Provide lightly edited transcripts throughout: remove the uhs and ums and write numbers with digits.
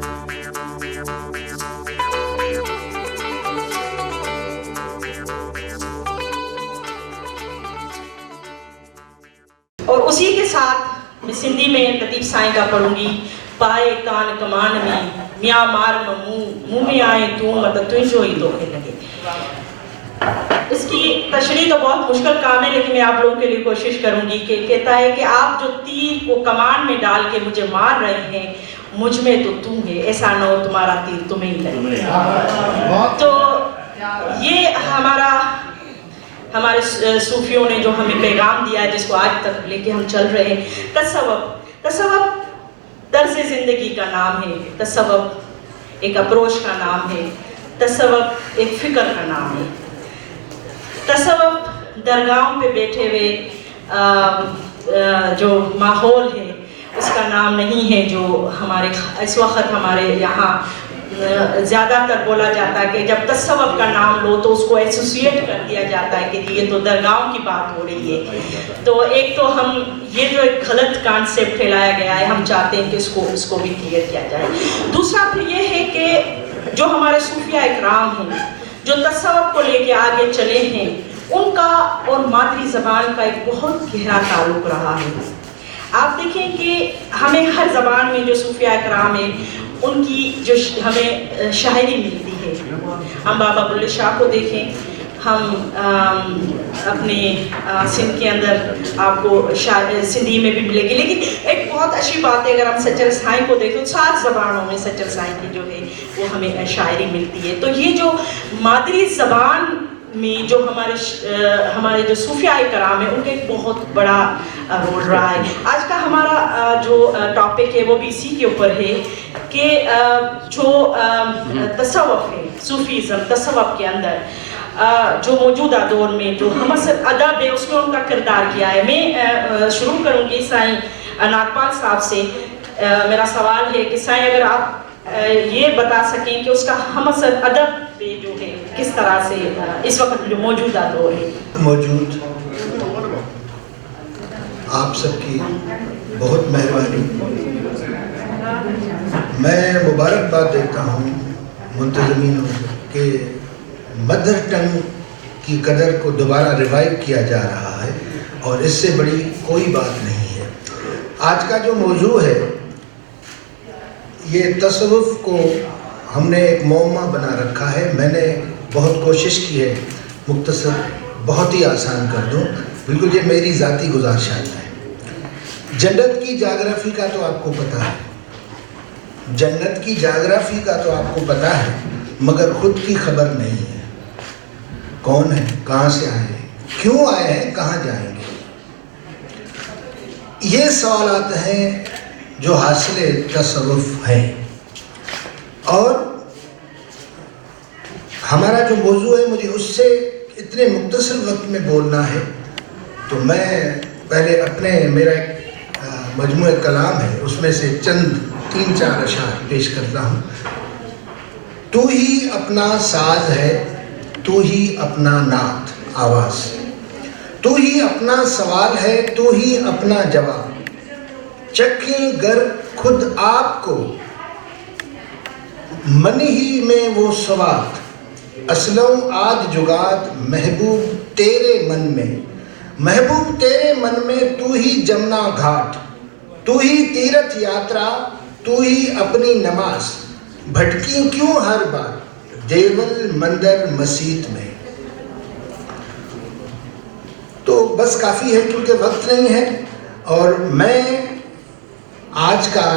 اور اسی کے ساتھ میں سندھی میں لطیف سائیں کا پڑھوں گی. پائے کان کمان میں میاں مار منہ میں آئے تو مطلب تجھو ہی دھوکے لگے. اس کی تشریح تو بہت مشکل کام ہے لیکن میں آپ لوگوں کے لیے کوشش کروں گی کہ کہتا ہے کہ آپ جو تیر کو کمان میں ڈال کے مجھے مار رہے ہیں مجھ میں تو تم ہے، ایسا نہ ہو تمہارا تیر تمہیں ہی لگے. تو یہ ہمارے صوفیوں نے جو ہمیں پیغام دیا ہے جس کو آج تک لے کے ہم چل رہے ہیں. تصوف طرز زندگی کا نام ہے، تصوف ایک اپروچ کا نام ہے، تصوف ایک فکر کا نام ہے. تصوف درگاہوں پہ بیٹھے ہوئے جو ماحول ہے اس کا نام نہیں ہے جو ہمارے اس وقت ہمارے یہاں زیادہ تر بولا جاتا ہے کہ جب تصوف کا نام لو تو اس کو ایسوسیٹ کر دیا جاتا ہے کہ یہ تو درگاہوں کی بات ہو رہی ہے. تو ایک تو ہم یہ جو ایک غلط کانسیپٹ پھیلایا گیا ہے ہم چاہتے ہیں کہ اس کو بھی کلیئر کیا جائے. دوسرا پھر یہ ہے کہ جو ہمارے صوفیہ اکرام ہیں جو تصوف کو لے کے آگے چلے ہیں ان کا اور مادری زبان کا ایک بہت گہرا تعلق رہا ہے. آپ دیکھیں کہ ہمیں ہر زبان میں جو صوفیہ اکرام ہیں ان کی جو ہمیں شاعری ملتی ہے. ہم بابا بلے شاہ کو دیکھیں، ہم اپنے سندھ کے اندر آپ کو سندھی میں بھی ملے گی. لیکن ایک بہت اچھی بات ہے اگر ہم سچر سائیں کو دیکھیں 7 زبانوں میں سچر سائیں کی جو ہے وہ ہمیں شاعری ملتی ہے. تو یہ جو مادری زبان میں جو ہمارے جو صوفیہ کرام ہیں ان کا ایک بہت بڑا رول رہا ہے. آج کا ہمارا جو ٹاپک ہے وہ بھی اسی کے اوپر ہے کہ جو تصوف ہے، صوفیزم تصوف کے اندر جو موجودہ دور میں جو ہمسر ادب ہے اس میں ان کا کردار کیا ہے. میں شروع کروں گی سائیں ناگپال صاحب سے. میرا سوال ہے کہ سائیں اگر آپ یہ بتا سکیں کہ اس کا ہمسر ادب پہ جو ہے کس طرح سے اس وقت جو موجودہ دور ہے. موجود آپ سب کی بہت مہربانی. میں مبارکباد دیتا ہوں منتظمینوں کہ مدر ٹنگ کی قدر کو دوبارہ ریوائیو کیا جا رہا ہے اور اس سے بڑی کوئی بات نہیں ہے. آج کا جو موضوع ہے یہ تصوف کو ہم نے ایک معمہ بنا رکھا ہے. میں نے بہت کوشش کی ہے مختصر بہت ہی آسان کر دوں. بالکل یہ میری ذاتی گزارشات ہے. جنت کی جاگرافی کا تو آپ کو پتہ ہے، جنت کی جاگرافی کا تو آپ کو پتہ ہے مگر خود کی خبر نہیں ہے. کون ہے، کہاں سے آئے ہیں، کیوں آئے ہیں، کہاں جائیں گے. یہ سوالات ہیں جو حاصل تصوف ہیں. اور ہمارا جو موضوع ہے مجھے اس سے اتنے مختصر وقت میں بولنا ہے تو میں پہلے میرا ایک مجموعہ کلام ہے اس میں سے چند 3-4 اشعار پیش کرتا ہوں. تو ہی اپنا ساز ہے، تو ہی اپنا نعت آواز، تو ہی اپنا سوال ہے، تو ہی اپنا جواب. چکھیں گر خود آپ کو من ہی میں وہ سوات، اسلم آج جگات محبوب تیرے من میں، محبوب تیرے من میں. تو ہی جمنا گھاٹ، تو ہی تیرتھ یاترا، تو ہی اپنی نماز. بھٹکی کیوں ہر بار دیول مندر مسیت میں. تو بس کافی ہے کیونکہ وقت نہیں ہے. اور میں آج کا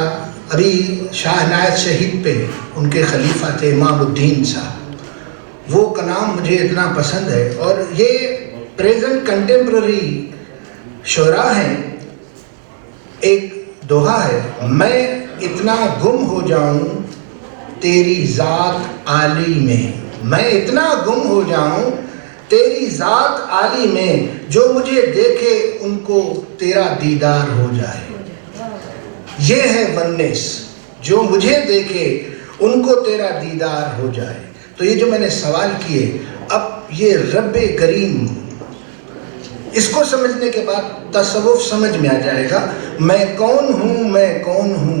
ابھی شاہ عنایت شہید پہ ان کے خلیفہ تھے امام الدین صاحب، وہ کلام مجھے اتنا پسند ہے. اور یہ پریزنٹ کنٹمپرری شعراء ہیں. ایک دوہا ہے، میں اتنا گم ہو جاؤں تیری ذات عالی میں، میں اتنا گم ہو جاؤں تیری ذات عالی میں، جو مجھے دیکھے ان کو تیرا دیدار ہو جائے. یہ ہے ونس، جو مجھے دیکھے ان کو تیرا دیدار ہو جائے. تو یہ جو میں نے سوال کیے، اب یہ رب کریم، اس کو سمجھنے کے بعد تصوف سمجھ میں آ جائے گا. میں کون ہوں، میں کون ہوں،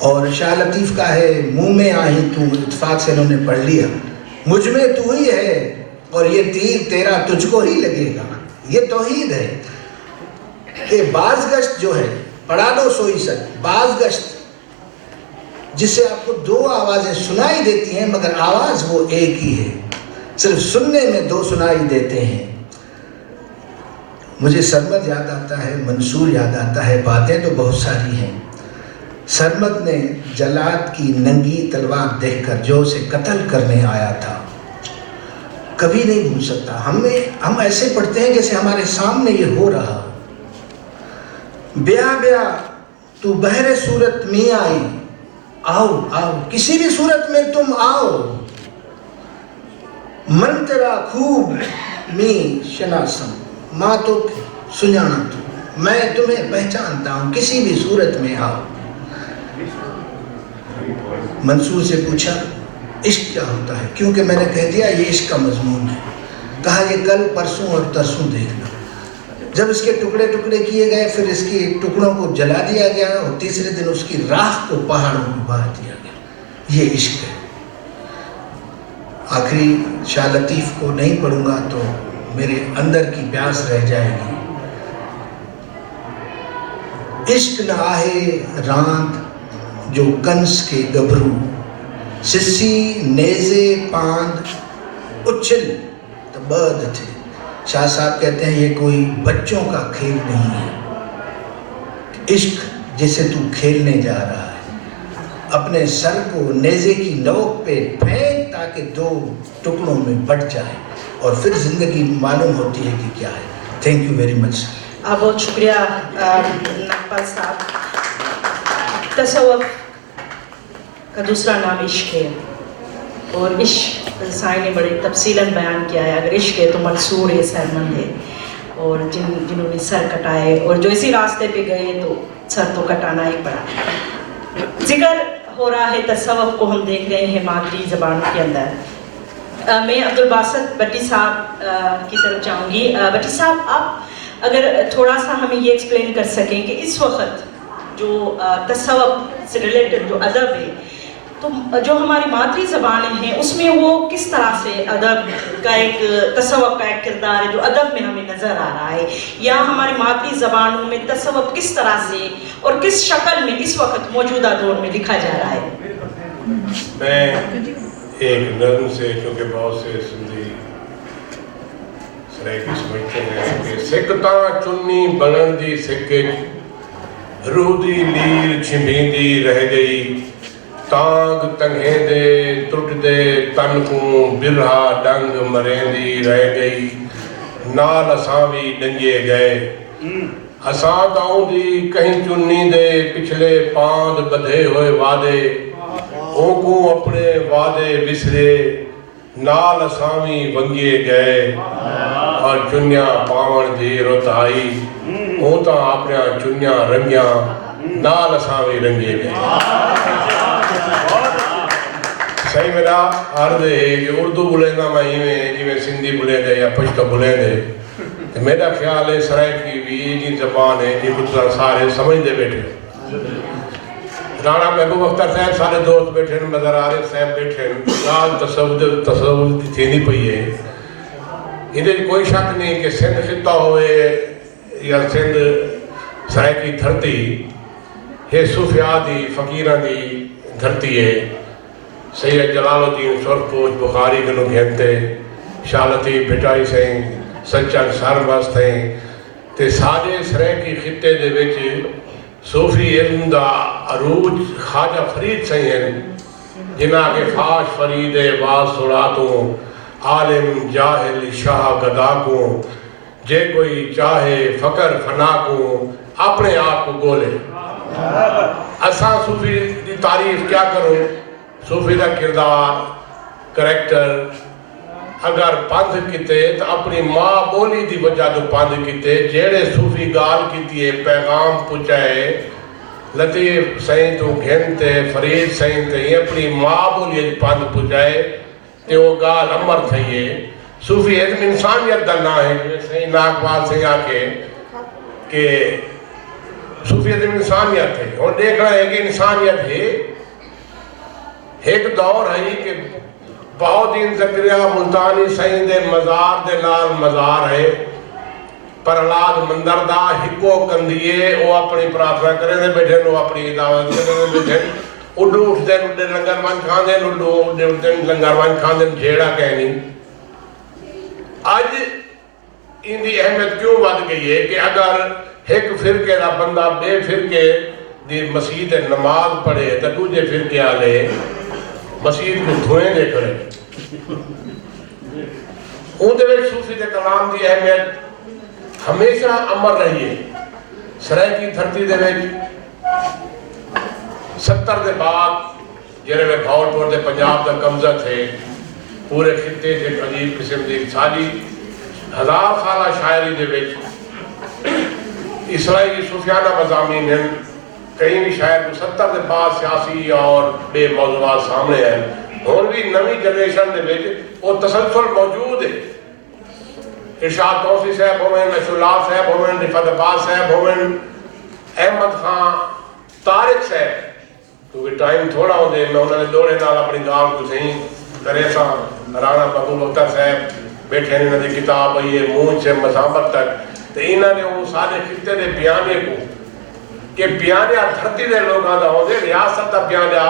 اور شاہ لطیف کا ہے منہ میں آئی تو، اتفاق سے انہوں نے پڑھ لیا، مجھ میں تو ہی ہے اور یہ تیر تیرا تجھ کو ہی لگے گا. یہ توحید ہے کہ باز گشت جو ہے، پڑھا دو سوئی سچ، باز گشت جس سے آپ کو دو آوازیں سنائی دیتی ہیں مگر آواز وہ ایک ہی ہے، صرف سننے میں دو سنائی دیتے ہیں. مجھے سرمد یاد آتا ہے، منصور یاد آتا ہے، باتیں تو بہت ساری ہیں. سرمد نے جلاد کی ننگی تلوار دیکھ کر جو اسے قتل کرنے آیا تھا کبھی نہیں بھول سکتا. ہم ایسے پڑھتے ہیں جیسے ہمارے سامنے یہ ہو رہا. بیا بیا تو بہر صورت میں آئی، آؤ آؤ کسی بھی صورت میں تم آؤ، من تیرا خوب میں شناسم، ماں تو سنجانا تو، میں تمہیں پہچانتا ہوں کسی بھی صورت میں آؤ. منصور سے پوچھا عشق کیا ہوتا ہے، کیونکہ میں نے کہہ دیا یہ عشق کا مضمون ہے. کہا یہ کل پرسوں اور ترسوں دیکھنا. جب اس کے ٹکڑے ٹکڑے کیے گئے، پھر اس کی ٹکڑوں کو جلا دیا گیا اور تیسرے دن اس کی راکھ کو پہاڑوں میں بہا دیا گیا. یہ عشق ہے. آخری شاہ لطیف کو نہیں پڑھوں گا تو میرے اندر کی پیاس رہ جائے گی. عشق نہ آہے راند جو کنس کے گبھرو، سسی نیزے پاند اچھل تباد تھے. شاہ صاحب کہتے ہیں یہ کوئی بچوں کا کھیل نہیں ہے. عشق جسے تو کھیلنے جا رہا ہے، اپنے سر کو نیزے کی نوک پہ پھینک تاکہ دو ٹکڑوں میں بٹ جائے اور پھر زندگی معلوم ہوتی ہے کہ کیا ہے. Thank you very much. بہت شکریہ نقبال صاحب. تصوف کا دوسرا نام عشق ہے، اور عشق سائیں نے بڑے تفصیلاً بیان کیا ہے. اگر عشق ہے تو منصور ہے، سرمند ہے، اور جنہوں نے سر کٹائے اور جو اسی راستے پہ گئے تو سر تو کٹانا ہی پڑا. ذکر ہو رہا ہے تصوف کو، ہم دیکھ رہے ہیں مادری زبانوں کے اندر. میں عبدالباسط بٹی صاحب کی طرف جاؤں گی. بٹی صاحب آپ اگر تھوڑا سا ہمیں یہ ایکسپلین کر سکیں کہ اس وقت جو تصوف سے ریلیٹڈ جو ادب ہے، تو جو ہماری مادری زبانیں ہیں اس میں وہ کس طرح سے ادب کا ایک تصوف کا ایک کردار ہے جو ادب میں ہمیں نظر آ رہا ہے، یا ہماری مادری زبانوں میں تصوف کس طرح سے اور کس شکل میں اس وقت موجودہ دور میں لکھا جا رہا ہے؟ میں ایک نظم سے، کیونکہ بہت سے سندھی سرائکی سمجھتے ہیں کہ سکتاں چنی بلندی سکے، روح دی لیر چھمبیندی رہ گئی، تانگ تنگے دے ٹوٹ دے تن کو برہا ڈنگ مریندی رہ گئی، نال اساں بھی ڈنگے گئے، اساں داؤں دی کہیں چنی دے پچھلے پاند بدھے ہوئے وعدے، او کو اپنے وعدے بسرے، نال اساں بھی ونگے گئے، اور چنیاں پاون دی رتائی، او تا اپنے چنیاں رنگیاں، نال اساں بھی رنگے گئے. صحیح میرا عرض ہے کہ اردو بولیں گا میں جی میں سندھی بولیں گے یا پشتو بولیں گے، تو میرا خیال ہے سرائکی بھی یہ زبان ہے جی کچھ سارے سمجھ دے بیٹھے. رانا محبوب اختر صاحب سارے دوست بیٹھے ہیں، مزار عارف صاحب بیٹھے ہیں، لال تصور تھی نہیں پئی ہے. یہ کوئی شک نہیں کہ سندھ خطہ ہوئے یا سندھ سرائکی دھرتی یہ صوفیاء دی فقیران دی دھرتی ہے. سید جلال الدین سرپوش بخاری کنو گھنتے، شاہ لطیف بھٹائی سائیں، سچن سربست ہیں، تے سارے سرائکی خطے دے وچ صوفی علم دا عروج خواجہ فرید سائیں ہیں، جنہاں کے فاش فرید باز سڑاتوں، عالم جاہل شاہ گدا کو، جے کوئی چاہے فقر فنا کو اپنے آپ کو گولے. اساں صوفی دی تعریف کیا کرو؟ صوفی دا کردار کریکٹر اگر پندھ کیتے تو اپنی ماں بولی دی وجہ تو پندھ کیتے، جیڑے صوفی گال کیتی ہے پیغام پہنچائے لطیف سائیں تو گھنتے فرید سائیں تے اپنی ماں بولی پندھ پہنچائے تے وہ گال امر تھئیے. صوفی علم انسانیت دا نہ ہے. سائیں ناگوال سائیں آکے کہ صوفیت میں انسانیت ہے اور دیکھ رہے ہیں کہ انسانیت ہے. ایک دور ہے کہ بہودین زکریا ملتانی سائیں دے مزار دے نال مزار ہے. پرہلاد مندر دا ہکو کندیے وہ اپنی پراتھنا کریں دے بیٹھے وہ اپنی دعوت کریں دے بیٹھے اڈو اٹھ دیں اڈے لنگر ون کھان دیں اڈو اڈے اٹھ دیں لنگر ون کھان دیں جھیڑا کہنی. آج ان دی اہمیت کیوں بات گئی ہے کہ اگر ایک فرقے دا بندہ بے فرقے دی مسجد نماز پڑھے تو دوجے فرقے آلے مسجد کو دھوئیں دے کرے. ان دے وچ صوفی دے کلام دی اہمیت ہمیشہ امر رہی ہے. سرائے کی دھرتی دے وچ 70 دے بعد جڑے میں بھاولپور دے پنجاب دا قبضہ تھے پورے خطے سے عجیب قسم دی ساری 1000 سالہ شاعری دے وچ اسرائیلی صوفیانہ مضامین ہیں. کہیں بھی شاعر کو 70 دے بعد سیاسی اور بے موضوعات سامنے ہیں. اور بھی نوی جنریشن دے وچ وہ تسلسل موجود ہے. ارشاد توسی صاحب ہوئے نشولاب صاحب ہوئے رفعت عباس صاحب ہوئے احمد خان طارق صاحب کیونکہ ٹائم تھوڑا ہو دے میں انہوں نے دوڑے نال اپنی گال کو صحیح کرے سا. رانا مقبول اختر صاحب بیٹھے ہیں انہوں نے کتاب ہوئی ہے مونچ سے مذہبت تک. تو انہوں نے وہ سارے خطے دے بیانے کو کہ بیانیہ دھرتی دے لوگاں دا ہو دے ریاست دا بیانیہ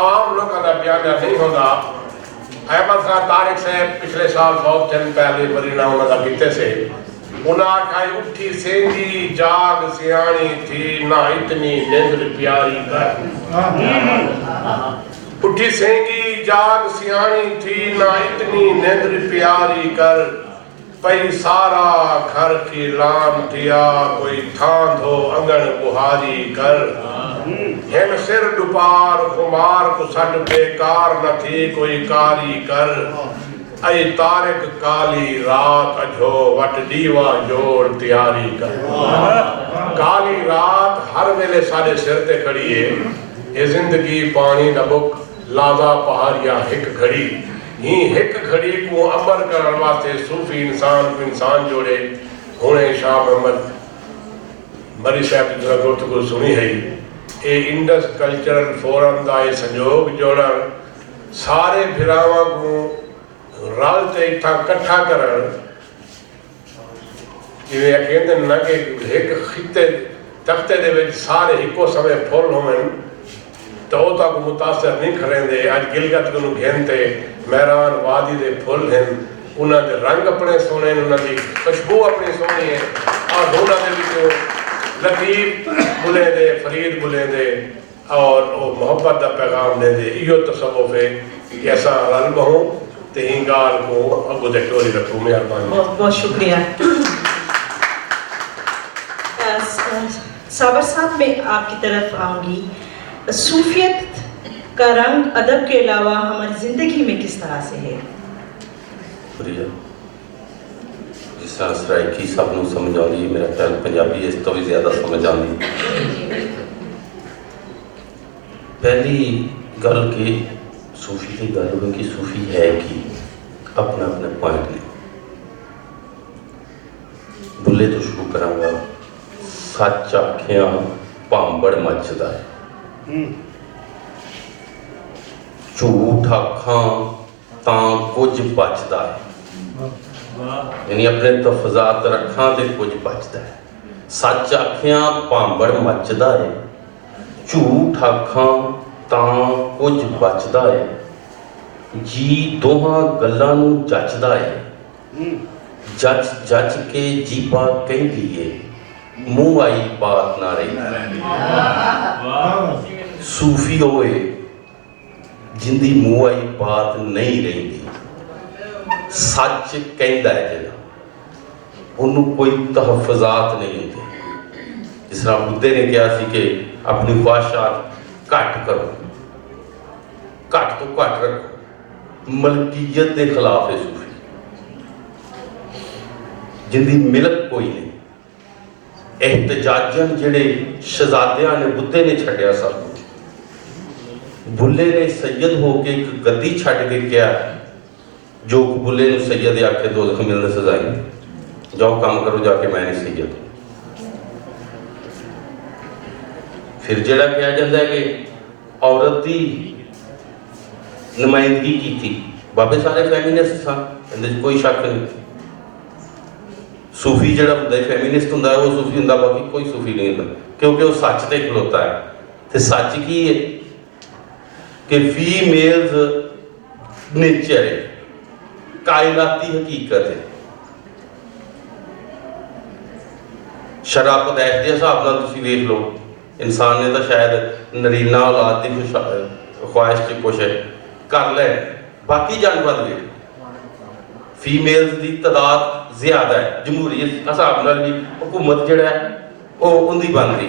عوام لوگاں دا بیانیہ نہیں ہوگا. احمد خان طارق صاحب پچھلے سال فوت تھے پہلے برینا انہوں دا کتے سے انہاں کھائی اٹھی سینگی جاگ سیانی تھی نہ اتنی نیندر پیاری کر. اٹھی سینگی جاگ سیانی تھی نہ اتنی نیندر پیاری کر. پئی سارا گھر کی لان دیا کوئی تھان دھو انگن بہاری کر. ہن سر ڈپار خمار کو سٹ بیکار نہ تھی کوئی کاری کر. اے تارک کالی رات اجھو وٹ دیوا جوڑ تیاری کر. کالی رات ہر ویلے سارے سر تے کھڑی ہے. یہ زندگی پانی نہ بک لازا پہاڑیا ہک گھڑی. ہی ہک گھڑی کو عمر کرن واسطے صوفی انسان کو انسان جوڑے. ہونے شاہ محمد مری صاحب کی طرح گفتگو سنی ہے. اے انڈس کلچرل فورم دا اے سنجوگ جوڑا سارے بھراواں کو رل تے اتھا کٹھا کرن جویں کہندے نہ کہ ایک خطے تختے دے وچ سارے ایکو سمے پھل ہوئن تو وہ تاکو متاثر نہیں کھریں دے. آج گلگت کو گھنتے مہران وادی دے پھل ہیں انہاں دے رنگ اپنے سونے ہیں انہاں دی خوشبو اپنی سونی ہے اور انہاں دے وچوں لطیف بلے دے فرید بلے دے اور محبت دا پیغام دے دے. ایو تصوف ہے کہ ایسا رل بہوں تے ہی گال کو اگو دے ٹوری رکھوں. مہربانی. بہت بہت شکریہ. صابر صاحب میں آپ کی طرف آؤں گی. صوفیت کا رنگ ادب کے علاوہ ہماری زندگی میں کس طرح سے ہے؟ شکریہ. جس طرح سرائکی سب نو سمجھ آئی میرا خیال پنجابی اس تو بھی زیادہ سمجھ آئی. پہلی گل کہ صوفی کی گل ہوئی کہ صوفی ہے کہ اپنا اپنے پوائنٹ نے. بلے تو شروع کروں گا. سچ آکھیاں پامبڑ مچدا ہے. جھوٹ آکھاں تاں کچھ بچدا ہے. یعنی اپنے تفضات رکھاں تے کچھ بچدا ہے. سچ آکھیاں پامبڑ مچدا ہے. جھوٹ آکھاں تاں کچھ بچدا ہے. جی دوہاں گلاں نوں جچدا ہے. جچ جچ کے جیباں کہندی ہے منہ آئی بات نہ رہی. صوفی ہوئے جن دی منہ آئی بات نہیں رہی. سچ کہندا ہے جڑا انہوں کوئی تحفظات نہیں ہوتے. جس طرح بدھے نے کہا سی کہ اپنی خواہشات کٹ کرو کٹ تو کٹ رکھو. ملکیت کے خلاف ہے صوفی جن دی ملک کوئی نہیں. احتجاجن جڑے شہزادیاں نے بدھے نے چھڈیا سب کچھ. بلے نے سید ہو کے ایک گدی چھڈ کے کیا جو بلے نے سید آکھے دوزخ ملنے سزائیں جاؤ کام کرو جا کے میں نے سید. ਫਿਰ ਜਿਹੜਾ ਕਿਹਾ ਜਾਂਦਾ ਹੈ ਕਿ ਔਰਤ ਦੀ ਨੁਮਾਇੰਦਗੀ ਕੀਤੀ, ਬਾਬੇ ਸਾਰੇ ਫੈਮਿਨਿਸਟ ਸਨ, ਇਹਦੇ 'ਚ ਕੋਈ ਸ਼ੱਕ ਨਹੀਂ। ਸੂਫੀ ਜਿਹੜਾ ਹੁੰਦਾ ਹੈ ਫੈਮਿਨਿਸਟ ਹੁੰਦਾ, ਉਹ ਸੂਫੀ ਹੁੰਦਾ, ਬਾਕੀ ਕੋਈ ਸੂਫੀ ਨਹੀਂ ਹੁੰਦਾ, ਕਿਉਂਕਿ ਉਹ ਸੱਚ ਤੇ ਖਲੋਤਾ ਹੈ। ਤੇ ਸੱਚ ਕੀ ਹੈ ਕਿ ਫੀਮੇਲਸ ਨੇਚਰ ਹੈ, ਕਾਇਨਾਤੀ ਹਕੀਕਤ ਹੈ। ਸ਼ਰਾਬਤ ਦੇ ਹਿਸਾਬ ਨਾਲ ਤੁਸੀਂ ਵੇਖ ਲਓ, ਇਨਸਾਨ ਨੇ ਤਾਂ ਸ਼ਾਇਦ ਨਰੀਨਾ ਔਲਾਦ ਦੀ ਖੁਆਇਸ਼ 'ਚ ਕੁਛ ਕਰ ਲੈ, ਬਾਕੀ ਜਾਨਵਰ ਵੇਖ ਫੀਮੇਲਸ ਦੀ ਤਾਦਾਦ ਜ਼ਿਆਦਾ ਹੈ। ਜਮਹੂਰੀਅਤ ਹਿਸਾਬ ਨਾਲ ਵੀ ਹਕੂਮਤ ਜਿਹੜਾ ਹੈ ਉਹ ਉਹਦੀ ਬਣ ਰਹੀ।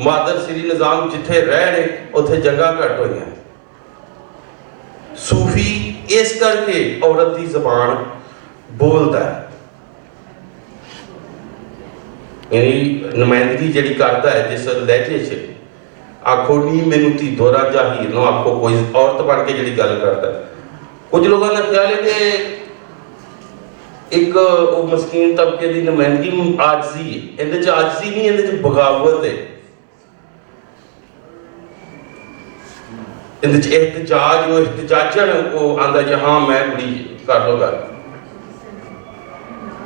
ਮਾਦਰ ਸ੍ਰੀ ਨਿਜ਼ਾਮ ਜਿੱਥੇ ਰਹਿ ਰਹੇ ਉੱਥੇ ਜਗ੍ਹਾ ਘੱਟ ਹੋਈਆਂ। ਸੂਫੀ ਇਸ ਕਰਕੇ ਔਰਤ ਦੀ ਜ਼ਬਾਨ ਬੋਲਦਾ ਹੈ, ਯਾਨੀ ਨੁਮਾਇੰਦਗੀ ਜਿਹੜੀ ਕਰਦਾ ਹੈ ਜਿਸ ਲਹਿਜੇ 'ਚ। ਆਖੋ ਨੀ ਮੈਨੂੰ ਧੀ ਦੋਰਾ ਜਾਂ ਹੀਰ ਨੂੰ ਆਖੋ, ਕੋਈ ਔਰਤ ਬਣ ਕੇ ਜਿਹੜੀ ਗੱਲ ਕਰਦਾ। ਕੁਝ ਲੋਕਾਂ ਦਾ ਖਿਆਲ ਹੈ ਕਿ ਇੱਕ ਉਹ ਮਸਕੀਨ ਤਬਕੇ ਦੀ ਨੁਮਾਇੰਦਗੀ ਆਜਜ਼ੀ ਹੈ। ਇਹਦੇ 'ਚ ਆਜਜ਼ੀ ਨਹੀਂ, ਇਹਦੇ 'ਚ ਬਗਾਵਤ ਹੈ। ਇਹਦੇ 'ਚ ਇhtਜਾਜ, ਉਹ ਇhtਜਾਜਣ ਉਹ ਆਂਦਾ ਜੀ ਹਾਂ ਮੈਂ ਕੁੜੀ ਕਰ ਲਓ ਗੱਲ,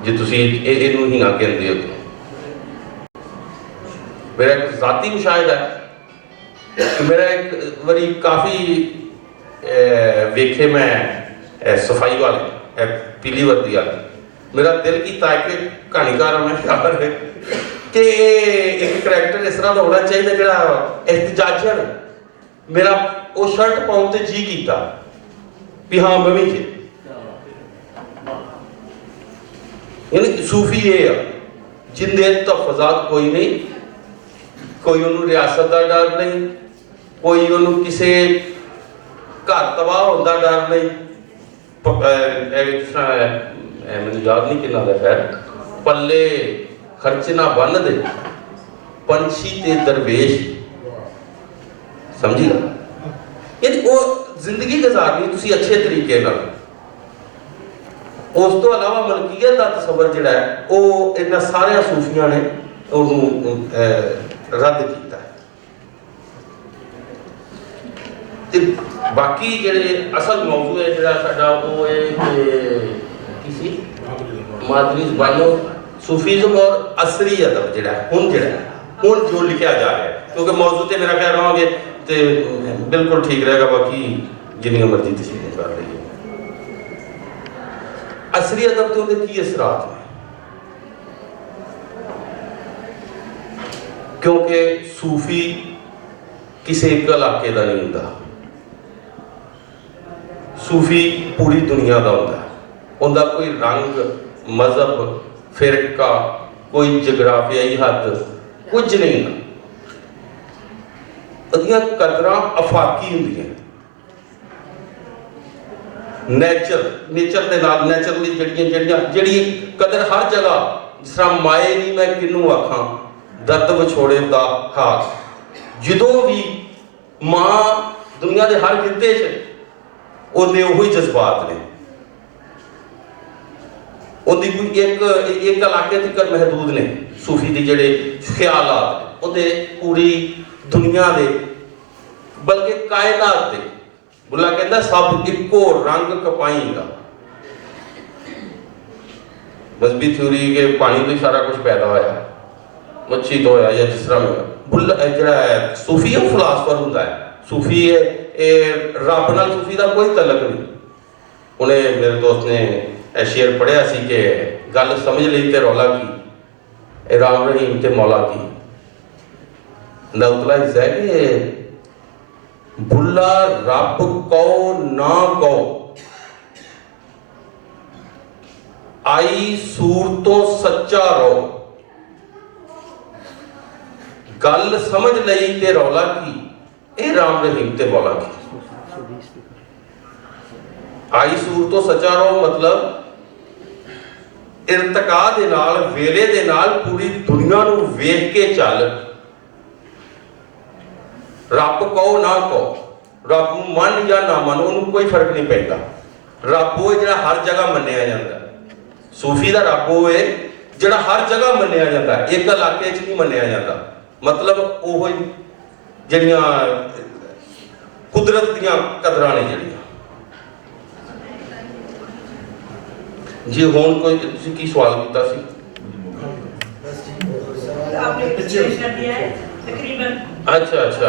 ਜੇ ਤੁਸੀਂ ਇਹਨੂੰ ਹੀ ਨਾ ਕਹਿੰਦੇ ਹੋ। ਮੇਰਾ ਇੱਕ ਜ਼ਾਤੀ ਮੁਸ਼ਾਹਿਦਾ ਹੈ ਕਿ ਮੇਰਾ ਇੱਕ ਵਾਰੀ ਕਾਫੀ ਵੇਖੇ ਮੈਂ ਸਫਾਈ ਵਾਲੇ ਪੀਲੀ ਵਰਦੀ ਵਾਲੇ, ਮੇਰਾ ਦਿਲ ਕੀਤਾ ਕਿ ਕਹਾਣੀਕਾਰ ਮੈਂ ਖਬਰ ਕਿ ਇੱਕ ਕਰੈਕਟਰ ਇਸ ਤਰ੍ਹਾਂ ਦਾ ਹੋਣਾ ਚਾਹੀਦਾ ਜਿਹੜਾ ਇhtਜਾਜਣ। ਮੇਰਾ ਉਹ ਸ਼ਰਟ ਪਾਉਣ ਤੇ ਜੀ ਕੀਤਾ ਵੀ ਹਾਂ ਮੈਂ ਵੀ ਜੀ। ਯਾਨੀ ਸੂਫੀ ਇਹ ਆ ਜਿੰਦੇ ਤਫਜ਼ਾਤ ਕੋਈ ਨਹੀਂ, ਕੋਈ ਉਹਨੂੰ ਰਿਆਸਤ ਦਾ ਡਰ ਨਹੀਂ, ਕੋਈ ਉਹਨੂੰ ਕਿਸੇ ਘਰ ਤਬਾਹ ਹੋਣ ਦਾ ਡਰ ਨਹੀਂ। ਮੈਨੂੰ ਯਾਦ ਨਹੀਂ ਕਿੰਨਾ ਦਾ ਖੈਰ, ਪੱਲੇ ਖਰਚ ਨਾ ਬੰਨ ਦੇ ਪੰਛੀ ਤੇ ਦਰਵੇਸ਼, ਸਮਝੀ? ਯਾਨੀ ਉਹ ਜ਼ਿੰਦਗੀ ਗੁਜ਼ਾਰਨੀ ਤੁਸੀਂ ਅੱਛੇ ਤਰੀਕੇ ਨਾਲ। ਉਸ ਤੋਂ ਇਲਾਵਾ ਮਲਕੀਅਤ ਦਾ ਤਸੱਵਰ ਜਿਹੜਾ ਹੈ ਉਹ ਇਹਨਾਂ ਸਾਰਿਆਂ ਸੂਫੀਆਂ ਨੇ ਉਹਨੂੰ ਰੱਦ ਕੀਤਾ। ਤੇ ਬਾਕੀ ਜਿਹੜੇ ਅਸਲ ਮੌਜੂ ਹੈ ਜਿਹੜਾ ਸਾਡਾ ਉਹ ਹੈ ਕਿ ਕਿਸੇ ਮਾਦਰੀ ਜ਼ਬਾਨੋਂ ਸੂਫੀਜ਼ਮ ਔਰ ਅਸਰੀ ਅਦਬ ਜਿਹੜਾ ਹੁਣ ਜੋ ਲਿਖਿਆ ਜਾ ਰਿਹਾ ਹੈ, ਕਿਉਂਕਿ ਮੌਜੂ ਤੇ ਮੇਰਾ ਕਹਿ ਰਹਾਂਗੇ ਤੇ ਬਿਲਕੁਲ ਠੀਕ ਰਹੇਗਾ, ਬਾਕੀ ਜਿੰਨੀ ਮਰਜ਼ੀ ਤਸ਼ਰੀਹ ਕਰ ਰਹੀ ਹੈ। ਅਸਰੀ ਅਦਬ ਤੇ ਉਹਦੇ ਕੀ ਅਸਰਾਤ ਨੇ, ਕਿਉਂਕਿ ਸੂਫੀ ਕਿਸੇ ਇੱਕ ਇਲਾਕੇ ਦਾ ਨਹੀਂ ਹੁੰਦਾ, ਸੂਫੀ ਪੂਰੀ ਦੁਨੀਆ ਦਾ ਹੁੰਦਾ। ਉਹਦਾ ਕੋਈ ਰੰਗ, ਮਜ਼ਹਬ, ਫਿਰਕਾ, ਕੋਈ ਜਗਰਾਫੀਆਈ ਹੱਦ ਕੁਝ ਨਹੀਂ ਹੁੰਦਾ। ਉਹਦੀਆਂ ਕਦਰਾਂ ਅਫਾਕੀ ਹੁੰਦੀਆਂ। ਨੇਚਰ ਦੇ ਨਾਲ ਨੈਚੁਰਲੀ ਜਿਹੜੀ ਕਦਰ ਹਰ ਜਗ੍ਹਾ, ਜਿਸ ਤਰ੍ਹਾਂ ਮਾਏ ਨਹੀਂ ਮੈਂ ਕਿਹਨੂੰ ਆਖਾਂ ਦਰਦ ਵਿਛੋੜੇ ਦਾ ਹਾਲ, ਜਦੋਂ ਵੀ ਮਾਂ ਦੁਨੀਆ ਦੇ ਹਰ ਖਿੱਤੇ 'ਚ ਉਹਦੇ ਉਹੀ ਜਜ਼ਬਾਤ ਨੇ। ਉਹਦੀ ਕੋਈ ਇੱਕ ਇਲਾਕੇ ਤੱਕ ਮਹਿਦੂਦ ਨੇ ਸੂਫੀ ਦੇ ਜਿਹੜੇ ਖਿਆਲਾਤ, ਉਹਦੇ ਪੂਰੀ ਦੁਨੀਆ ਦੇ ਬਲਕਿ ਕਾਇਨਾਤ ਦੇ। ਬੁੱਲਾ ਕਹਿੰਦਾ ਸਭ ਇੱਕੋ ਰੰਗ ਕਪਾਈਂਗਾ। ਮਜ਼ਹਬੀ ਥਿਊਰੀ ਕਿ ਪਾਣੀ ਤੋਂ ਹੀ ਸਾਰਾ ਕੁਝ ਪੈਦਾ ਹੋਇਆ, ਮੱਛੀ ਤੋਂ ਹੋਇਆ ਜਾਂ ਜਿਸ ਤਰ੍ਹਾਂ ਬੁੱਲਾ ਜਿਹੜਾ ਸੂਫੀ ਉਹ ਫਿਲਾਸਫਰ ਹੁੰਦਾ ਹੈ। ਸੂਫੀ ਇਹ ਰੱਬ ਨਾਲ ਸੂਫੀ ਦਾ ਕੋਈ ਤਲਕ ਨਹੀਂ। ਉਹਨੇ ਮੇਰੇ ਦੋਸਤ ਨੇ ਇਹ ਸ਼ੇਰ ਪੜ੍ਹਿਆ ਸੀ ਕਿ ਗੱਲ ਸਮਝ ਲਈ ਤੇ ਰੌਲਾ ਕੀ, ਇਹ ਰਾਮ ਰਹੀਮ ਤੇ ਮੌਲਾ ਕੀ। ਦਾ ਉਤਲਾ ਹਿੱਸਾ ਹੈ ਕਿ ਬੁੱਲਾ ਰੱਬ ਕਹੋ ਨਾ ਕਹੋ, ਆਈ ਸੂਰ ਤੋਂ ਸੱਚਾ ਰਹੋ। ਗੱਲ ਸਮਝ ਲਈ ਤੇ ਰੌਲਾ ਕੀ, ਇਹ ਰਾਮ ਰਹੀਮ ਤੇ ਮੌਲਾ ਕੀ। ਆਈ ਸੂਰ ਤੋਂ ਸੱਚਾ ਰਹੋ ਮਤਲਬ ਇਰਤਕਾ ਦੇ ਨਾਲ, ਵੇਲੇ ਦੇ ਨਾਲ ਪੂਰੀ ਦੁਨੀਆ ਨੂੰ ਵੇਖ ਕੇ ਚੱਲ। ਰੱਬ ਕਹੋ ਨਾ ਕਹੋ, ਰੱਬ ਨੂੰ ਮੰਨ ਜਾਂ ਨਾ ਮੰਨ, ਉਹਨੂੰ ਕੋਈ ਫਰਕ ਨਹੀਂ ਪੈਂਦਾ। ਰੱਬ ਉਹ ਜਿਹੜਾ ਹਰ ਜਗ੍ਹਾ ਮੰਨਿਆ ਜਾਂਦਾ। ਸੂਫੀ ਦਾ ਰੱਬ ਉਹ ਹੈ ਜਿਹੜਾ ਹਰ ਜਗ੍ਹਾ ਮੰਨਿਆ ਜਾਂਦਾ, ਇੱਕ ਇਲਾਕੇ 'ਚ ਨਹੀਂ ਮੰਨਿਆ ਜਾਂਦਾ। ਮਤਲਬ ਉਹ ਜਿਹੜੀਆਂ ਕੁਦਰਤ ਦੀਆਂ ਕਦਰਾਂ ਨੇ ਜਿਹੜੀਆਂ। ਜੀ ਹੁਣ ਕੋਈ ਤੁਸੀਂ ਕੀ ਸਵਾਲ ਕੀਤਾ ਸੀ? ਅੱਛਾ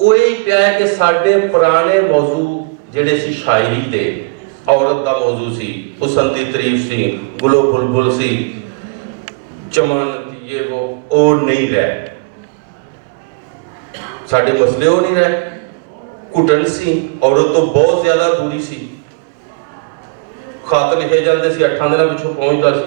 ਉਹ ਇਹ ਪਿਆ ਹੈ ਕਿ ਸਾਡੇ ਪੁਰਾਣੇ ਮੌਜੂ ਜਿਹੜੇ ਸੀ ਸ਼ਾਇਰੀ ਦੇ, ਔਰਤ ਦਾ ਮੌਜੂ ਸੀ, ਹੁਸਨ ਦੀ ਤਾਰੀਫ ਸੀ, ਗੁਲੋ ਬੁਲਬੁਲ ਸੀ, ਚਮਨ ਇਹ ਉਹ ਨਹੀਂ ਰਹੇ। ਸਾਡੇ ਮਸਲੇ ਉਹ ਨਹੀਂ ਰਹੇ। ਘੁਟਨ ਸੀ, ਔਰਤ ਤੋਂ ਬਹੁਤ ਜ਼ਿਆਦਾ ਦੂਰੀ ਸੀ। ਖਤ ਲਿਖੇ ਜਾਂਦੇ ਸੀ 8 ਦਿਨਾਂ ਪਿੱਛੋਂ ਪਹੁੰਚਦਾ ਸੀ।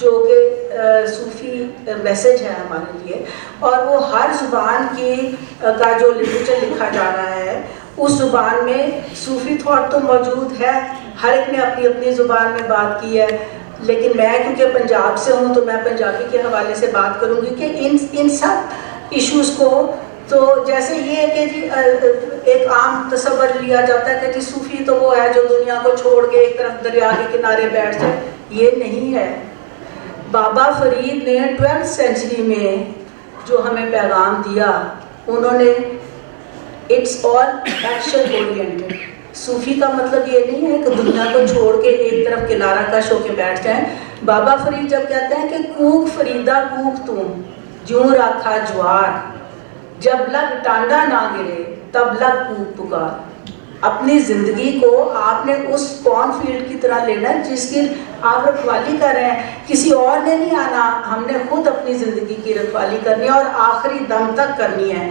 جو کہ صوفی میسیج ہے ہمارے لیے, اور وہ ہر زبان کی کا جو لٹریچر لکھا جا رہا ہے اس زبان میں صوفی تھاٹ تو موجود ہے, ہر ایک نے اپنی اپنی زبان میں بات کی ہے, لیکن میں کیونکہ پنجاب سے ہوں تو میں پنجابی کے حوالے سے بات کروں گی کہ ان سب ایشوز کو, تو جیسے یہ کہ جی ایک عام تصور لیا جاتا ہے کہ جی صوفی تو وہ ہے جو دنیا کو چھوڑ کے ایک طرف دریا کے کنارے بیٹھ جائے, یہ نہیں ہے. بابا فرید نے 12th سینچری میں جو ہمیں پیغام دیا, انہوں نے اٹس آل ایکشن اورینٹڈ. صوفی کا مطلب یہ نہیں ہے کہ دنیا کو چھوڑ کے ایک طرف کنارہ کش ہو کے بیٹھ جائیں. بابا فرید جب کہتے ہیں کہ کوک فریدہ کوک تم جوں رکھا جوار, جب لگ ٹانڈا نہ گرے تب لگ کوک پکار. اپنی زندگی کو آپ نے اس کارن فیلڈ کی طرح لینا جس کی آپ رکھوالی کر رہے ہیں, کسی اور نے نہیں آنا, ہم نے خود اپنی زندگی کی رکھوالی کرنی ہے اور آخری دم تک کرنی ہے.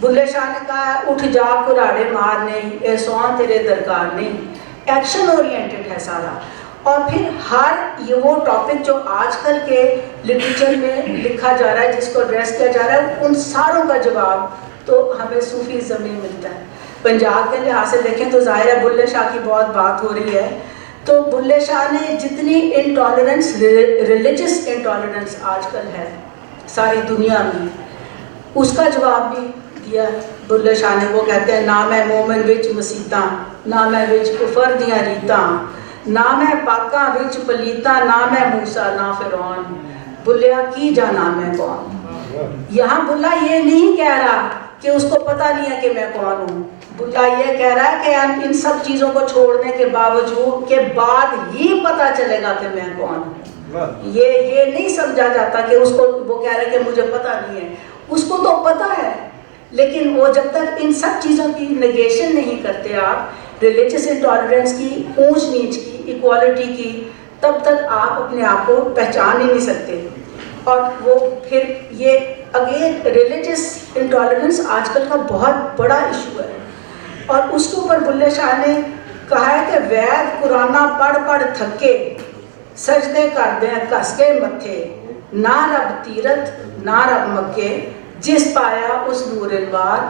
بلے شاہ نے کہا اٹھ جا کراڑے مار نہیں, اے سوان تیرے درکار نہیں. ایکشن اورینٹڈ ہے سارا. اور پھر ہر یہ وہ ٹاپک جو آج کل کے لٹریچر میں لکھا جا رہا ہے, جس کو ایڈریس کیا جا رہا ہے, ان ساروں کا جواب تو ہمیں صوفیزم میں ملتا ہے. پنجاب کے لحاظ سے دیکھیں تو ظاہر ہے بلے شاہ کی بہت بات ہو رہی ہے, تو بلے شاہ نے جتنی انٹالرنس, ریلیجس انٹالرنس آج کل ہے ساری دنیا میں, اس کا جواب بھی دیا بلے شاہ نے. وہ کہتے ہیں نہ میں مومن وچ مسیتاں, نہ میں وچ کفر دیاں ریتاں, نہ میں پاکاں وچ پلیتاں, نہ میں موسیٰ نہ فرعون, بلیا کی جانا میں کون. یہاں بلا یہ نہیں کہہ رہا کہ اس کو پتہ نہیں ہے کہ میں کون ہوں, بلا یہ کہہ رہا ہے کہ ہم ان سب چیزوں کو چھوڑنے کے باوجود کے بعد ہی پتہ چلے گا کہ میں کون ہوں. یہ نہیں سمجھا جاتا کہ اس کو, وہ کہہ رہے کہ مجھے پتہ نہیں ہے, اس کو تو پتہ ہے, لیکن وہ جب تک ان سب چیزوں کی نیگیشن نہیں کرتے آپ, ریلیجس انٹالرنس کی, اونچ نیچ کی, ایکوالٹی کی, تب تک آپ اپنے آپ کو پہچان ہی نہیں سکتے. اور وہ پھر یہ اگین ریلیجس انٹالرنس آج کل کا بہت بڑا ایشو ہے, اور اس کے اوپر بلے شاہ نے کہا ہے کہ وید قرآن پڑھ پڑھ تھکے, سجدے کر دیں کس کے متھے, نہ رب تیرت نہ رب مکے, جس پایا اس نور انوار,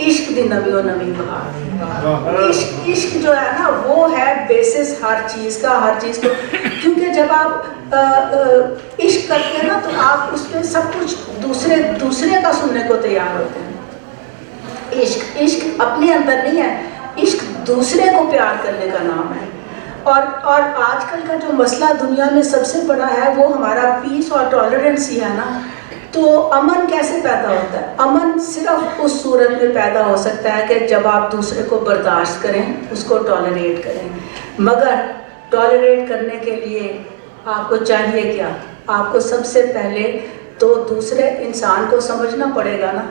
عشق دی نوی و نوی بہار. عشق جو ہے نا وہ ہے بیسس ہر چیز کا, ہر چیز کو, کیونکہ جب آپ عشق کرتے ہیں نا تو آپ اس میں سب کچھ دوسرے کا سننے کو تیار ہوتے ہیں. عشق اپنے اندر نہیں ہے, عشق دوسرے کو پیار کرنے کا نام ہے. اور آج کل کا جو مسئلہ دنیا میں سب سے بڑا ہے وہ ہمارا پیس اور ٹالرنس ہی ہے نا. تو امن کیسے پیدا ہوتا ہے؟ امن صرف اس صورت میں پیدا ہو سکتا ہے کہ جب آپ دوسرے کو برداشت کریں, اس کو ٹالریٹ کریں. مگر ٹالریٹ کرنے کے لیے آپ کو چاہیے کیا؟ آپ کو سب سے پہلے تو دوسرے انسان کو سمجھنا پڑے گا نا.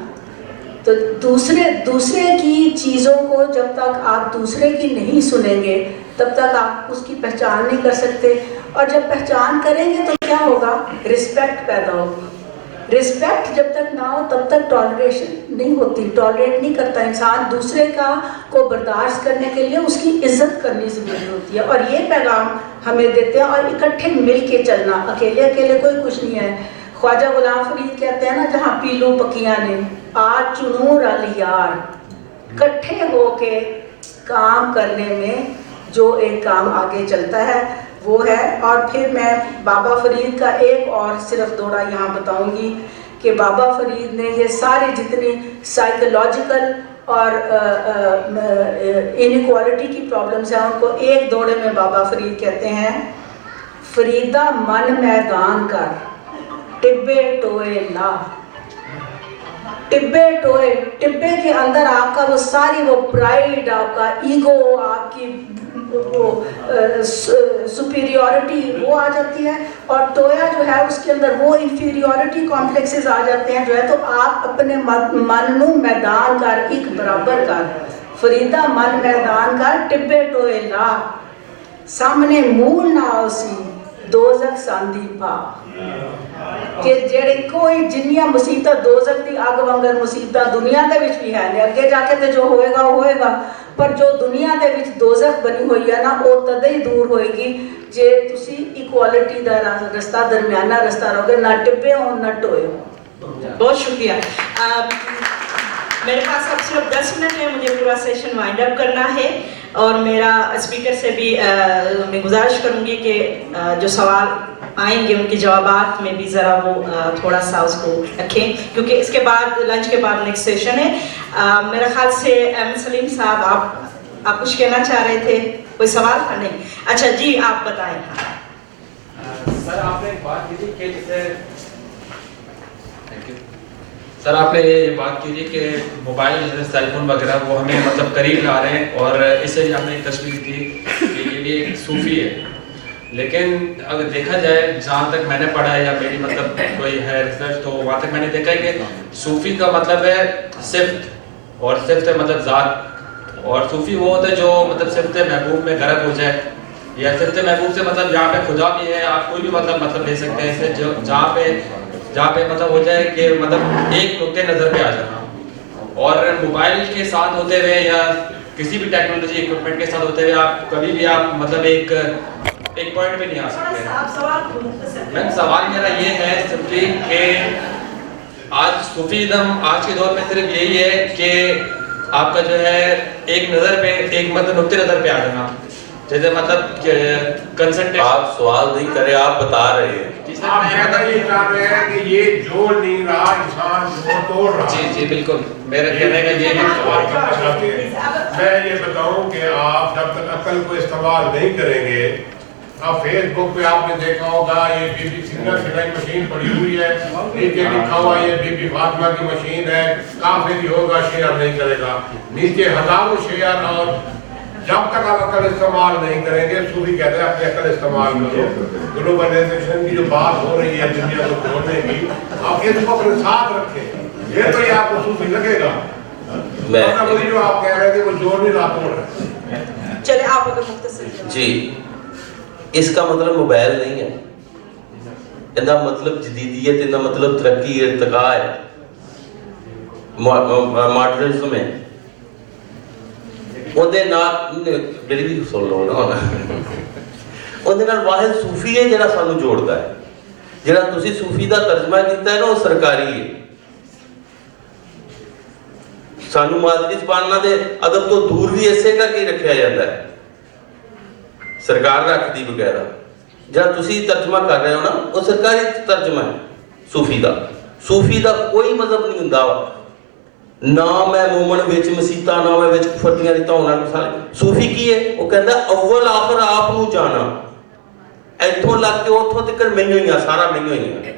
تو دوسرے کی چیزوں کو جب تک آپ دوسرے کی نہیں سنیں گے تب تک آپ اس کی پہچان نہیں کر سکتے. اور جب پہچان کریں گے تو کیا ہوگا؟ رسپیکٹ پیدا ہوگی. رسپیکٹ جب تک نہ ہو تب تک ٹالریشن نہیں ہوتی, ٹالریٹ نہیں کرتا انسان. دوسرے کو برداشت کرنے کے لیے اس کی عزت کرنی ضروری ہوتی ہے, اور یہ پیغام ہمیں دیتے ہیں. اور اکٹھے مل کے چلنا, اکیلے کوئی کچھ نہیں ہے. خواجہ غلام فرید کہتے ہیں نا, جہاں پیلو پکیاں نے آج چنوں رل یار, کٹھے ہو کے کام کرنے میں جو ایک کام آگے چلتا ہے وہ ہے. اور پھر میں بابا فرید کا ایک اور صرف دوڑا یہاں بتاؤں گی کہ بابا فرید نے یہ سارے جتنی سائیکولوجیکل اور انیکوالٹی کی پرابلمس ہیں ان کو ایک دوڑے میں بابا فرید کہتے ہیں, فریدہ من میدان کر ٹبے ٹوئے لا. ٹبے ٹوئے, ٹبے کے اندر آپ کا وہ ساری وہ پرائیڈ, آپ کا ایگو, آپ کی وہ سپیریورٹی وہ آ جاتی ہے, اور ٹویا جو ہے اس کے اندر وہ انفیریورٹی کمپلیکسز آ جاتے ہیں جو ہے. تو آپ اپنے من نو میدان کر ایک برابر کر, فریدہ من میدان کر ٹبے ٹوئے لا, سامنے مول نہ آؤ سی دوزخ ساندھی پا کہ جڑے کوئی جنیاں مصیبتاں دوزخ دی اگ وانگر مصیبتاں دنیا دے وچ بھی ہیں اگے جا کے تے جو ہوئے گا پر جو دنیا دے وچ دوزخ بنی ہوئی ہے نا وہ تدے ہی دور ہوئے گی جے تسی ایکوالٹی دا رستہ درمیانہ رستہ رہو گے نہ ٹپے ہو نہ ٹوئے ہو. بہت شکریہ. میرے پاس اب صرف 10 منٹ ہے, مجھے پورا سیشن وائنڈ اپ کرنا ہے اور میرا اسپیکر سے بھی میں گزارش کروں گی کہ جو سوال آئیں گے ان کے جوابات میں بھی ذرا وہ تھوڑا سا اس کو رکھیں کیونکہ اس کے بعد لنچ کے بعد نیکسٹ سیشن ہے. میرا خیال سے احمد سلیم صاحب آپ کچھ کہنا چاہ رہے تھے, کوئی سوال تھا؟ نہیں, اچھا جی آپ بتائیں. سر آپ نے ایک بات کی تھی کہ جیسے سر آپ نے یہ بات کی تھی کہ موبائل جیسے سیل فون وغیرہ وہ ہمیں مطلب قریب لا رہے ہیں اور اس سے ہم نے ایک تشویش دی کہ یہ بھی ایک صوفی ہے. لیکن اگر دیکھا جائے جہاں تک میں نے پڑھا ہے یا میری مطلب کوئی ہے ریسرچ تو وہاں تک میں نے دیکھا ہے کہ صوفی کا مطلب ہے صفت اور صفت ہے مطلب ذات اور صوفی وہ ہوتا ہے جو مطلب صفت محبوب میں غرق ہو جائے یا صفت محبوب سے مطلب جہاں پہ خدا بھی ہے آپ کوئی بھی مطلب لے سکتے ہیں اسے جہاں پہ مطلب ہو جائے کہ مطلب ایک نقطۂ نظر پہ آ جانا. اور موبائل کے ساتھ ہوتے ہوئے یا کسی بھی ٹیکنالوجی اکوپمنٹ کے ساتھ ہوتے ہوئے آپ کبھی بھی آپ مطلب ایک پوائنٹ پہ نہیں آ سکتے. میم سوال میرا یہ ہے سمپلی کہ آج صوفیزم آج کے دور میں صرف یہی ہے کہ آپ کا جو ہے ایک نظر پہ ایک مطلب نقطۂ نظر پہ آ جانا جیسے مطلب کنسنٹریشن. آپ سوال نہیں کرے آپ بتا رہے ہیں. آپ یہ چاہ رہے ہیں کہ یہ جوڑ نہیں رہا انسان جوڑ توڑ رہا. جی بالکل میرا کہنے کا یہ بھی سوال کرنا چاہتے ہیں. میں یہ بتاؤں کہ آپ جب تک عقل کو استعمال نہیں کریں گے, اب فیس بک پہ آپ نے دیکھا ہوگا یہ بی بی سنگر سلائی مشین پڑی ہوئی ہے, نیچے لکھا ہوا یہ بی بی فاطمہ کی مشین ہے, کافر ہوگا شیئر نہیں کرے گا, نیچے ہزاروں شیئر. اور جب تک آپ عقل استعمال نہیں کریں گے, صوفی کہتے ہیں اپنے عقل استعمال کرو. گلوبلائزیشن کی جو بات ہو رہی ہے دنیا کو جوڑنے کی, آپ اس کو اپنے ساتھ رکھیں, یہ تو یہ آپ کو صوفی لگے گا. جو آپ کہہ رہے تھے وہ جوڑ نہیں رہا توڑ رہا ہے. چلے آپ اگر مختصر. جی اس کا مطلب موبائل نہیں ہے, ان کا مطلب جدیدیت, ان کا مطلب ترقی ارتقاء ہے, ماڈرنزم ہے. اندے نال میری بھی سن لو نا, اندے نال واحد صوفی ہے جڑا سانو جوڑتا ہے. جڑا تسی صوفی دا ترجمہ کیتا ہے نا وہ سرکاری ہے. سانو مادری زباناں دے ادب تو دور بھی ایسے کر کے رکھیا جاتا ہے, سرکار رکھ دی وغیرہ. جہاں تسی ترجمہ کر رہے ہو نا وہ سرکاری ترجمہ ہے صوفی دا. صوفی دا کوئی مذہب نہیں ہوندا, نہ میں مومن وچ مسیتاں نہ میں وچ کفر دیاں ریتاں ہونا مثال. صوفی کی ہے وہ کہندا اول آخر آپ نو جانا, ایتھوں لگ کے اوتھوں تک مینوں ہی سارا مینوں ہی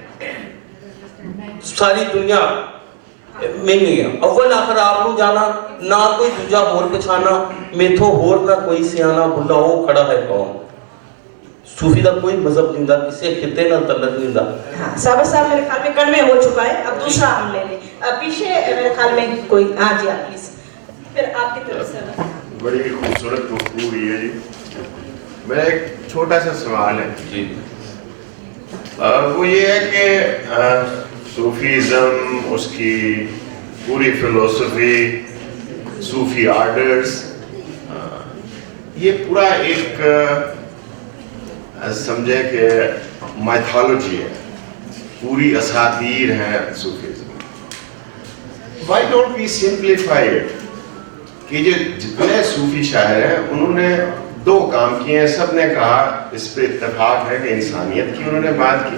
ساری دنیا مینوں ہی اول آخر آپ نو جانا, نہ کوئی دوجا ہور پچھانا, میتھوں ہور نہ کوئی سیانا بلا وہ کھڑا ہے کون. صوفی دا کوئی مذہب نہیں ہوندا, کسی خطے نال تعلق نہیں ہوندا. ہاں صاحب میرے خیال میں کنوے ہو چکا ہے, اب دوسرا ہم لے لیں. پیچھے میرے خیال میں کوئی, ہاں جی آپ پلیز, پھر آپ کی طرف سے. بڑی خوبصورت گفتگو ہوئی ہے جی. میرا ایک چھوٹا سا سوال ہے جی, وہ یہ ہے کہ صوفیزم, اس کی پوری فلسفی, صوفی آرڈرز, یہ پورا ایک سمجھے کہ مائتھالوجی ہے, پوری اساطیر ہیں Sufism. Why don't we simplify it? کہ جتنے صوفی شاعر ہیں انہوں نے دو کام کیے ہیں, سب نے کہا اس پہ اتفاق ہے کہ انسانیت کی انہوں نے بات کی,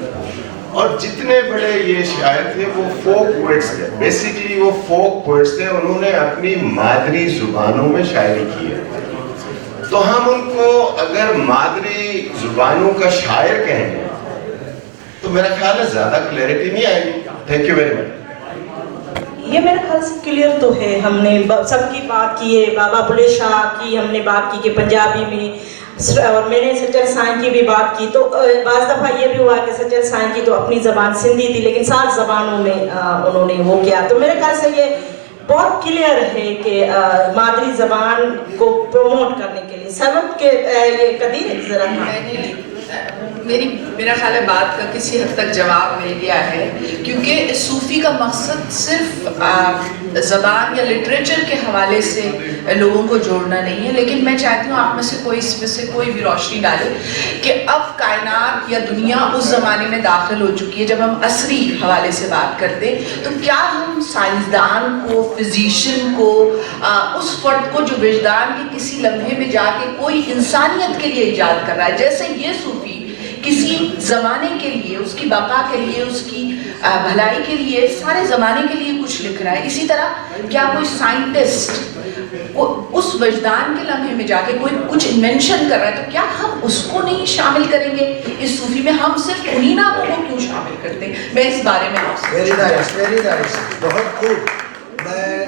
اور جتنے بڑے یہ شاعر تھے وہ فوک پوئٹس تھے. بیسیکلی وہ فوک پوئٹس تھے, انہوں نے اپنی مادری زبانوں میں شاعری کی ہے. تو ہم ان کو اگر مادری زبانوں کا شاعر کہیں گے تو میرا خیال ہے زیادہ کلیئرٹی نہیں آئے گی. Thank you very much. یہ میرے خیال سے کلیئر تو ہے, ہم نے سب کی بات کی ہے. بابا بلے شاہ کی ہم نے بات کی کہ پنجابی میں, اور میں نے سچر سائن کی بھی بات کی. تو بعض دفعہ یہ بھی ہوا کہ سچر سائن کی تو اپنی زبان سندھی تھی لیکن 7 زبانوں میں انہوں نے وہ کیا. تو میرے خیال سے یہ بہت کلیئر ہے کہ مادری زبان کو پروموٹ کرنے کے لیے سبب کے یہ قدیر ذرا میرا خیال ہے بات کا کسی حد تک جواب مل گیا ہے، کیونکہ صوفی کا مقصد صرف زبان یا لٹریچر کے حوالے سے لوگوں کو جوڑنا نہیں ہے، لیکن میں چاہتی ہوں آپ میں سے کوئی اس میں سے کوئی بھی روشنی ڈالے کہ اب کائنات یا دنیا اس زمانے میں داخل ہو چکی ہے جب ہم عصری حوالے سے بات کرتے ہیں، تو کیا ہم سائنسدان کو، فزیشین کو، اس فرد کو جو وجدان کے کسی لمحے میں جا کے کوئی انسانیت کے لیے ایجاد کر رہا ہے، جیسے یہ صوفی کسی زمانے کے لیے، اس کی بقا کے لیے، اس کی بھلائی کے لیے، سارے زمانے کے لیے کچھ لکھ رہا ہے، اسی طرح کیا کوئی سائنٹسٹ اس وجدان کے لمحے میں جا کے کوئی کچھ انوینشن کر رہا ہے، تو کیا ہم اس کو نہیں شامل کریں گے اس صوفی میں؟ ہم صرف انہی ناموں کو کیوں شامل کرتے ہیں؟ میں اس بارے میں آپ سے ویری نائس، بہت خوب. میں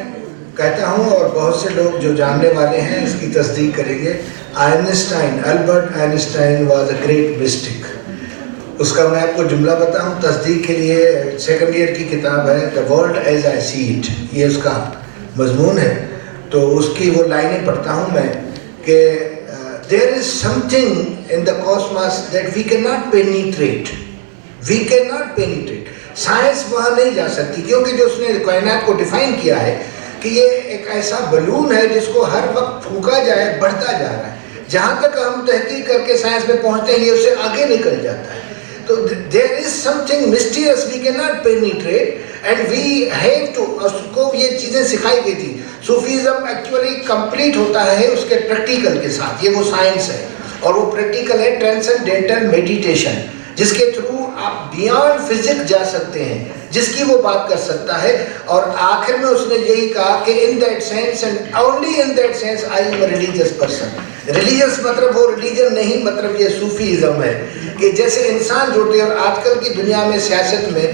کہتا ہوں اور بہت سے لوگ جو جاننے والے ہیں اس کی تصدیق کریں گے، Albert Einstein was a great mystic. اس کا میں آپ کو جملہ بتاؤں تصدیق کے لیے، 2nd ایئر کی کتاب ہے the world as I see it, یہ اس کا مضمون ہے. تو اس کی وہ لائنیں پڑھتا ہوں میں کہ there is something in the cosmos that we cannot penetrate. Science وہاں نہیں جا سکتی، کیونکہ جو اس نے کائنات کو ڈیفائن کیا ہے کہ یہ ایک ایسا بلون ہے جس کو ہر وقت پھونکا جائے، بڑھتا جا رہا ہے. جہاں تک ہم تحقیق کر کے سائنس میں پہنچتے ہیں یہ اس سے آگے نکل جاتا ہے. تو there is something mysterious we cannot penetrate and we have to. اس کو یہ چیزیں سکھائی گئی تھی. صوفیزم ایکچولی کمپلیٹ ہوتا ہے اس کے پریکٹیکل کے ساتھ، یہ وہ سائنس ہے، اور وہ پریکٹیکل ہے ٹرانسینڈینٹل میڈیٹیشن، جس کے تھرو آپ بیانڈ فزکس جا سکتے ہیں، جس کی وہ بات کر سکتا ہے. اور آخر میں اس نے یہی کہا کہ in that sense and only in that sense I am a religious person. Religious مطلب وہ ریلیجن نہیں، مطلب یہ صوفیزم ہے کہ جیسے انسان جوڑتے ہیں. اور آج کل کی دنیا میں سیاست میں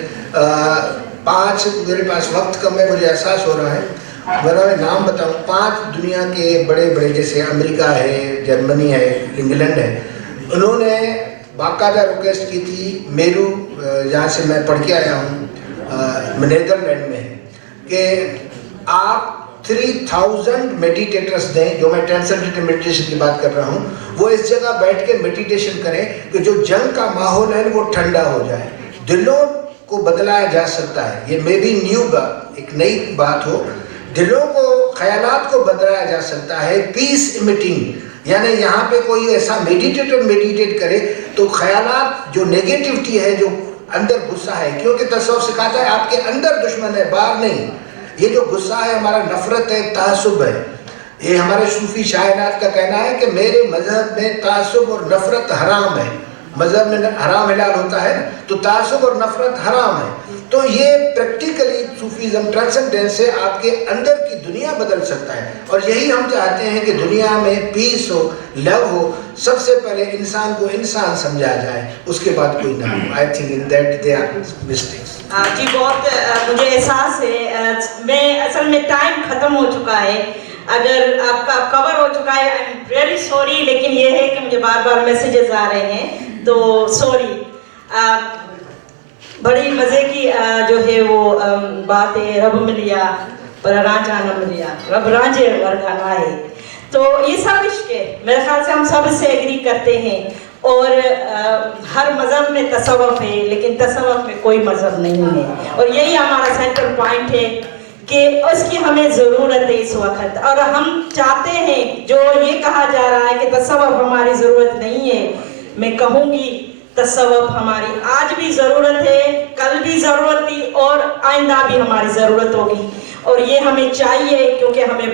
میرے پاس وقت کم ہے، مجھے احساس ہو رہا ہے، میں نام بتاؤں 5 دنیا کے بڑے بڑے، جیسے امریکہ ہے، جرمنی ہے، انگلینڈ ہے، انہوں نے باقاعدہ ریکویسٹ کی تھی میرو، جہاں سے میں پڑھ کے آیا ہوں نیدرلینڈ میں، کہ آپ 3000 میڈیٹیٹرز دیں، جو میں ٹرانسینڈنٹل میڈیٹیشن کی بات کر رہا ہوں، وہ اس جگہ بیٹھ کے میڈیٹیشن کریں کہ جو جنگ کا ماحول ہے وہ ٹھنڈا ہو جائے. دلوں کو بدلایا جا سکتا ہے، یہ مے بی نیو ایک نئی بات ہو، دلوں کو، خیالات کو بدلایا جا سکتا ہے. پیس امیٹنگ، یعنی یہاں پہ کوئی ایسا میڈیٹیٹر میڈیٹیٹ کرے تو خیالات، جو نیگیٹیوٹی ہے، جو اندر غصہ ہے، کیونکہ تصوف سکھاتا ہے آپ کے اندر دشمن ہے، باہر نہیں. یہ جو غصہ ہے ہمارا نفرت ہے، تعصب ہے. یہ ہمارے صوفی شاعرات کا کہنا ہے کہ میرے مذہب میں تعصب اور نفرت حرام ہے. مذہب میں حرام حلال ہوتا ہے، تو تعصب اور نفرت حرام ہے. تو یہ پریکٹیکلی صوفیزم ٹرانسینڈنس سے آپ کے اندر کی دنیا بدل سکتا ہے. اور یہی ہم چاہتے ہیں کہ دنیا میں پیس ہو، لو ہو. سب سے پہلے انسان کو انسان سمجھا جائے، اس کے بعد کوئی نہ ہو. I think in that they are mistakes. جی بہت مجھے احساس ہے، میں اصل میں ٹائم ختم ہو چکا ہے، اگر آپ کا کور ہو چکا ہے، آئی ایم ویری سوری، لیکن یہ ہے کہ مجھے بار بار میسیجز آ رہے ہیں، تو سوری. بڑی مزے کی جو ہے وہ بات ہے، رب ملیا پر رانجھا نہ ملیا، رب رانجھے ورگا نہ ہے. تو یہ سب عشق ہے، میرے خیال سے ہم سب اس سے ایگری کرتے ہیں. اور ہر مذہب میں تصوف ہے، لیکن تصوف میں کوئی مذہب نہیں ہے. اور یہی ہمارا سینٹرل پوائنٹ ہے کہ اس کی ہمیں ضرورت ہے اس وقت. اور ہم چاہتے ہیں، جو یہ کہا جا رہا ہے کہ تصوف ہماری ضرورت نہیں ہے، میں کہوں گی تصوف ہماری آج بھی ضرورت ہے، کل بھی ضرورت تھی، اور آئندہ بھی ہماری ضرورت ہوگی. اور یہ ہمیں چاہیے، کیونکہ ہمیں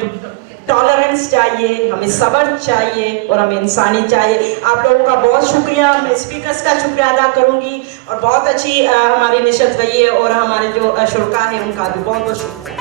ٹالرنس چاہیے، ہمیں صبر چاہیے، اور ہمیں انسانی چاہیے. آپ لوگوں کا بہت شکریہ. میں اسپیکرز کا شکریہ ادا کروں گی، اور بہت اچھی ہماری نشست رہی ہے، اور ہمارے جو شرکا ہیں ان کا بھی بہت بہت شکریہ.